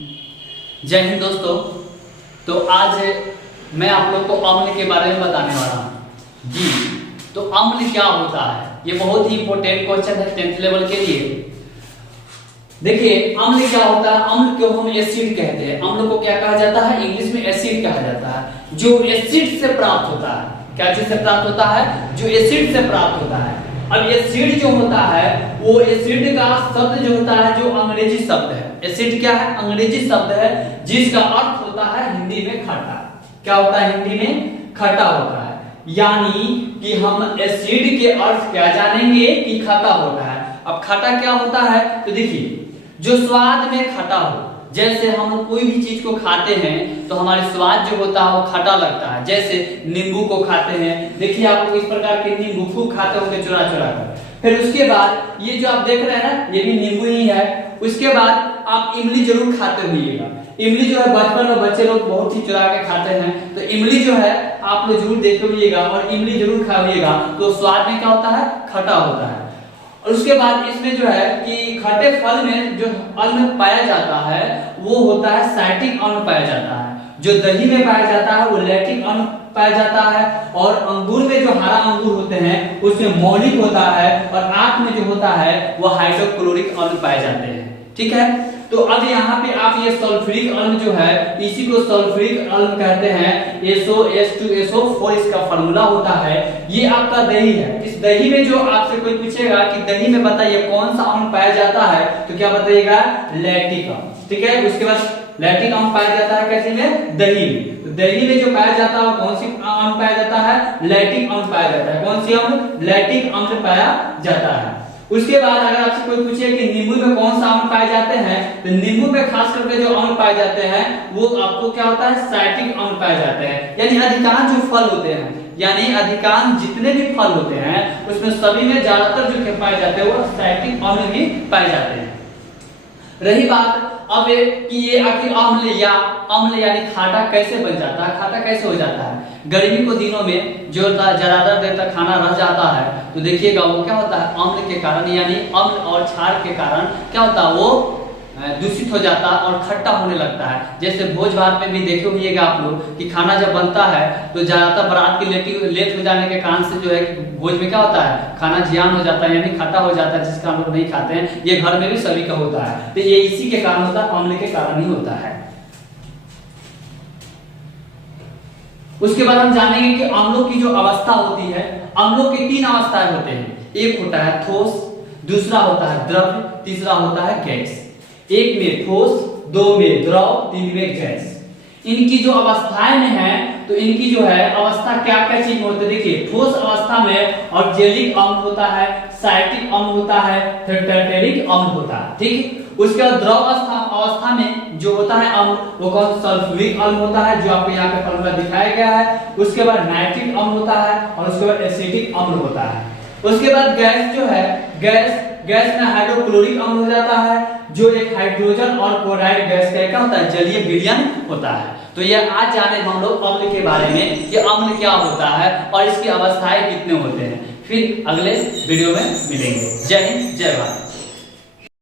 जय हिंद दोस्तों। तो आज मैं आप लोग को अम्ल के बारे में बताने वाला हूँ जी। तो अम्ल क्या होता है, ये बहुत ही इंपॉर्टेंट क्वेश्चन है 10th लेवल के लिए। देखिए अम्ल क्या होता है। अम्ल को हम एसिड कहते हैं। अम्ल को क्या कहा जाता है, इंग्लिश में एसिड कहा जाता है, जो एसिड से प्राप्त होता है। क्या चीज से प्राप्त होता है, जो एसिड से प्राप्त होता है। अब एसिड जो होता है वो एसिड का शब्द जो होता है जो अंग्रेजी शब्द है। एसिड क्या है, अंग्रेजी शब्द है जिसका अर्थ होता है हिंदी में खट्टा। क्या होता है, हिंदी में खट्टा होता है। यानी कि हम एसिड के अर्थ क्या जानेंगे कि खट्टा होता है। अब खट्टा क्या होता है, तो देखिए जो स्वाद में खट्टा हो, जैसे हम कोई भी चीज को खाते हैं तो हमारे स्वाद जो होता है वो खट्टा लगता है। जैसे नींबू को खाते हैं, देखिए आप लोग इस प्रकार के नींबू खूब खाते होंगे चुरा चुरा कर। फिर उसके बाद ये जो आप देख रहे हैं ना, ये भी नींबू ही है। उसके बाद आप इमली जरूर खाते होइएगा। इमली जो है बचपन में बच्चे लोग बहुत ही चुरा के खाते हैं, तो इमली जो है आप लोग जरूर देखे होइएगा और इमली जरूर खाइएगा। तो स्वाद में क्या होता है, खट्टा होता है। और उसके बाद इसमें जो है कि खट्टे फल में जो अम्ल पाया जाता है वो होता है साइट्रिक अम्ल पाया जाता है। जो दही में पाया जाता है वो लैक्टिक अम्ल पाया जाता है। और अंगूर में जो हरा अंगूर होते हैं उसमें मौलिक होता है। और आंख में जो होता है वो हाइड्रोक्लोरिक अम्ल पाए जाते हैं। ठीक है, तो अब यहाँ पे आप ये सल्फ्यूरिक अम्ल जो है इसी को सल्फ्यूरिक अम्ल कहते हैं। SO2SO4 इसका फार्मूला होता है। ये आपका दही है। इस दही में जो आपसे कोई पूछेगा कि दही में बताइए कौन सा अम्ल पाया जाता है, तो क्या बताइएगा, लैक्टिक अम्ल। ठीक है, उसके बाद लैक्टिक अम्ल पाया जाता है कैसे में, दही में। तो दही में जो पाया जाता है कौन सी अम्ल पाया जाता है, लैक्टिक अम्ल पाया जाता है। कौन सी अम्ल, लैक्टिक अम्ल पाया जाता है। उसके बाद अगर आपसे कोई पूछे कि नींबू में कौन सा अम्ल पाए जाते हैं, तो नींबू में खास करके जो अम्ल पाए जाते हैं वो आपको क्या होता है, साइट्रिक अम्ल पाए जाते हैं। यानी अधिकांश जो फल होते हैं, यानी अधिकांश जितने भी फल होते हैं उसमें सभी में ज्यादातर जो पाए जाते हैं वो साइट्रिक अम्ल ही पाए जाते हैं। रही बात अब कि ये आखिर अम्ल यानी खाटा कैसे बन जाता है, खाटा कैसे हो जाता है। गर्मी को दिनों में जो ज्यादातर देर तक खाना रह जाता है तो देखिएगा वो क्या होता है, अम्ल के कारण यानी अम्ल और क्षार के कारण क्या होता है, वो दूषित हो जाता है और खट्टा होने लगता है। जैसे भोज भात में भी देखे होइएगा आप लोग कि खाना जब बनता है तो ज्यादातर बारात की लेट हो जाने के कारण से जो है भोज में क्या होता है, खाना जियान हो जाता है यानी खट्टा हो जाता है, जिसका हम लोग नहीं खाते हैं। ये घर में भी सभी का होता है, तो ये इसी के कारण होता है, अम्ल के कारण ही होता है। उसके बाद हम जानेंगे कि अम्लों की जो अवस्था होती है, अम्लों के 3 अवस्थाएं होते हैं। एक होता है ठोस, दूसरा होता है द्रव, तीसरा होता है गैस। 1 में ठोस, 2 में द्रव, 3 में गैस। इनकी जो अवस्थाएं में है तो इनकी जो है अवस्था क्या क्या चीज में होती है। देखिए ठोस अवस्था में ऑक्जेलिक अम्ल होता है, साइट्रिक अम्ल होता है, फिर टर्टेरिक अम्ल होता है। ठीक, उसके बाद द्रव अवस्था में जो होता है अम्ल वो कौन, सल्फ्यूरिक अम्ल होता है जो आपको यहाँ पे फॉर्मूला दिखाया गया है। उसके बाद नाइट्रिक अम्ल होता है और उसके बाद एसिटिक अम्ल होता है। उसके बाद गैस जो है, गैस में हाइड्रोक्लोरिक अम्ल हो जाता है जो एक हाइड्रोजन और क्लोराइड गैस का क्या होता है, जलीय विलयन होता है। तो ये आज जाने हम लोग अम्ल के बारे में, ये अम्ल क्या होता है और इसकी अवस्थाएं कितने होते हैं। फिर अगले वीडियो में मिलेंगे। जय हिंद, जय भारत।